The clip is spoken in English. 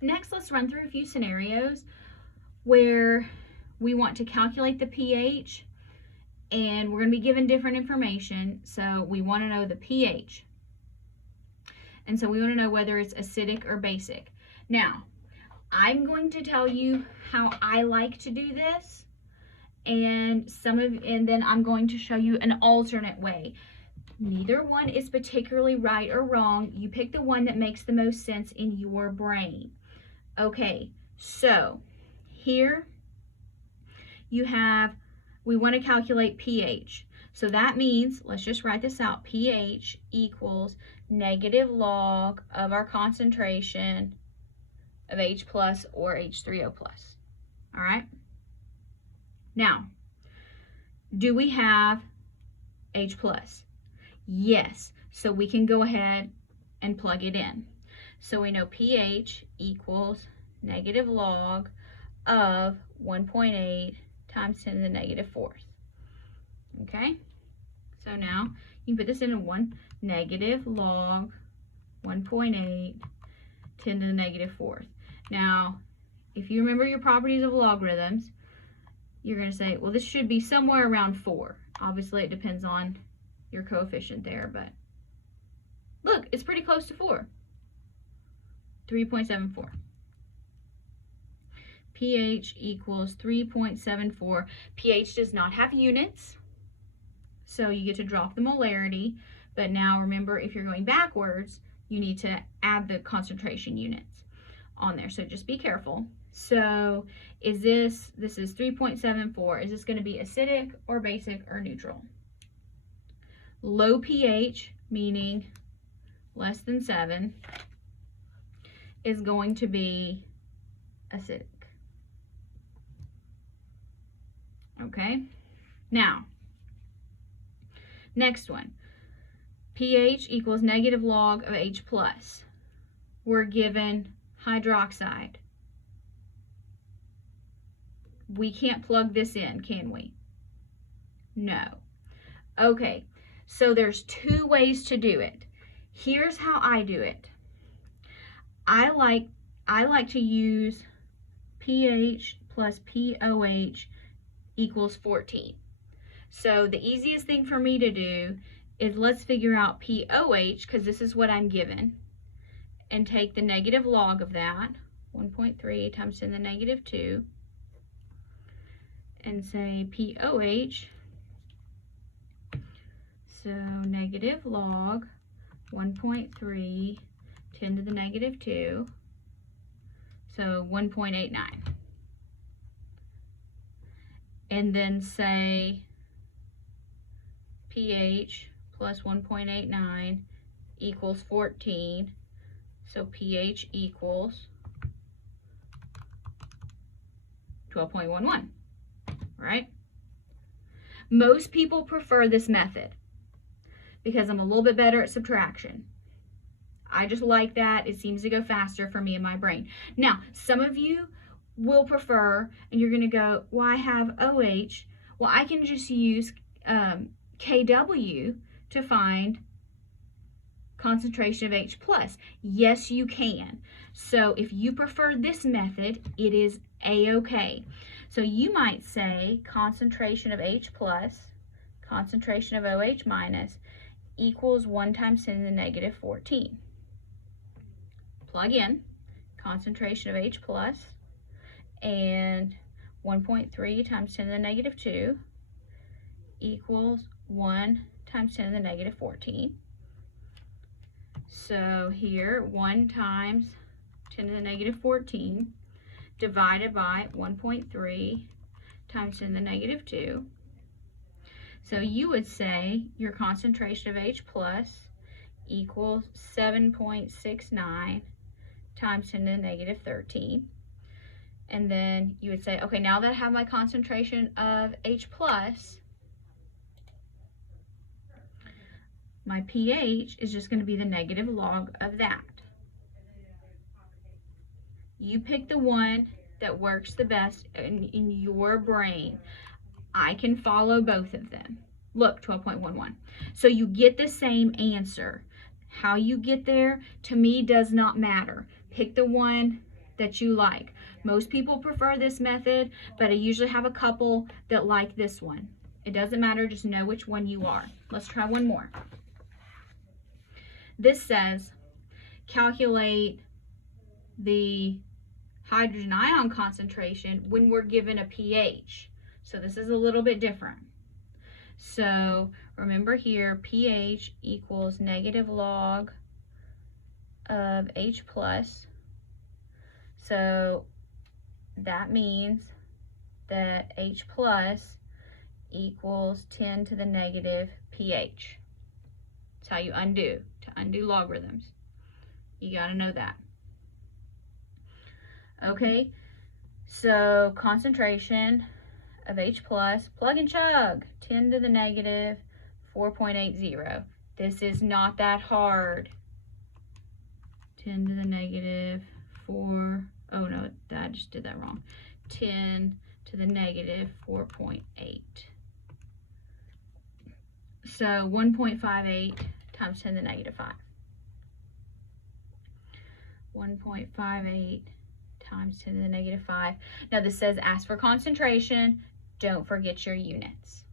Next, let's run through a few scenarios where we want to calculate the pH, and we're going to be given different information. So we want to know the pH. And so we want to know whether it's acidic or basic. Now, I'm going to tell you how I like to do this, and then I'm going to show you an alternate way. Neither one is particularly right or wrong. You pick the one that makes the most sense in your brain. Okay, so here you have, we want to calculate pH. So that means, let's just write this out, pH equals negative log of our concentration of H plus or H3O plus. All right? Now, do we have H plus? Yes, so we can go ahead and plug it in. So we know pH equals negative log of 1.8 times 10 to the negative fourth. Okay, so now you can put this into negative log 1.8 10 to the negative fourth. Now, if you remember your properties of logarithms, you're going to say, well, this should be somewhere around 4. Obviously, it depends on your coefficient there, but look, it's pretty close to 4. 3.74. pH equals 3.74. pH does not have units, so you get to drop the molarity, but now remember, if you're going backwards, you need to add the concentration units on there, so just be careful. So is this is 3.74, is this going to be acidic or basic or neutral? Low pH, meaning less than 7, is going to be acidic. Okay, now, next one, pH equals negative log of H plus. We're given hydroxide. We can't plug this in, can we? No. Okay, so there's 2 ways to do it. Here's how I do it. I like to use pH plus POH equals 14. So the easiest thing for me to do is let's figure out POH, because this is what I'm given, and take the negative log of that, 1.3 times 10 to the negative 2, and say POH, so negative log 1.3 10 to the negative 2, so 1.89. And then say pH plus 1.89 equals 14, so pH equals 12.11, right? Most people prefer this method because I'm a little bit better at subtraction. I just like that. It seems to go faster for me in my brain. Now, some of you will prefer, and you're going to go, well, I have OH. Well, I can just use KW to find concentration of H plus. Yes, you can. So if you prefer this method, it is A-okay. So you might say concentration of H plus, concentration of OH minus equals 1 times 10 to the negative 14. Plug in concentration of H plus and 1.3 times 10 to the negative 2 equals 1 times 10 to the negative 14. So here, 1 times 10 to the negative 14 divided by 1.3 times 10 to the negative 2. So you would say your concentration of H plus equals 7.69 times 10 to the negative 13. And then you would say, okay, now that I have my concentration of H plus, my pH is just going to be the negative log of that. You pick the one that works the best in your brain. I can follow both of them. Look, 12.11. So you get the same answer. How you get there, to me, does not matter. Pick the one that you like. Most people prefer this method, but I usually have a couple that like this one. It doesn't matter, just know which one you are. Let's try one more. This says calculate the hydrogen ion concentration when we're given a pH. So this is a little bit different. So remember here, pH equals negative log of H plus. So that means that H plus equals 10 to the negative pH. That's how you undo, to undo logarithms. You gotta know that. Okay, so concentration of H plus, plug and chug, 10 to the negative 4.80. This is not that hard. 10 to the negative 4, oh no, I just did that wrong. 10 to the negative 4.8. So 1.58 times 10 to the negative 5. 1.58 times 10 to the negative 5. Now this says ask for concentration. Don't forget your units.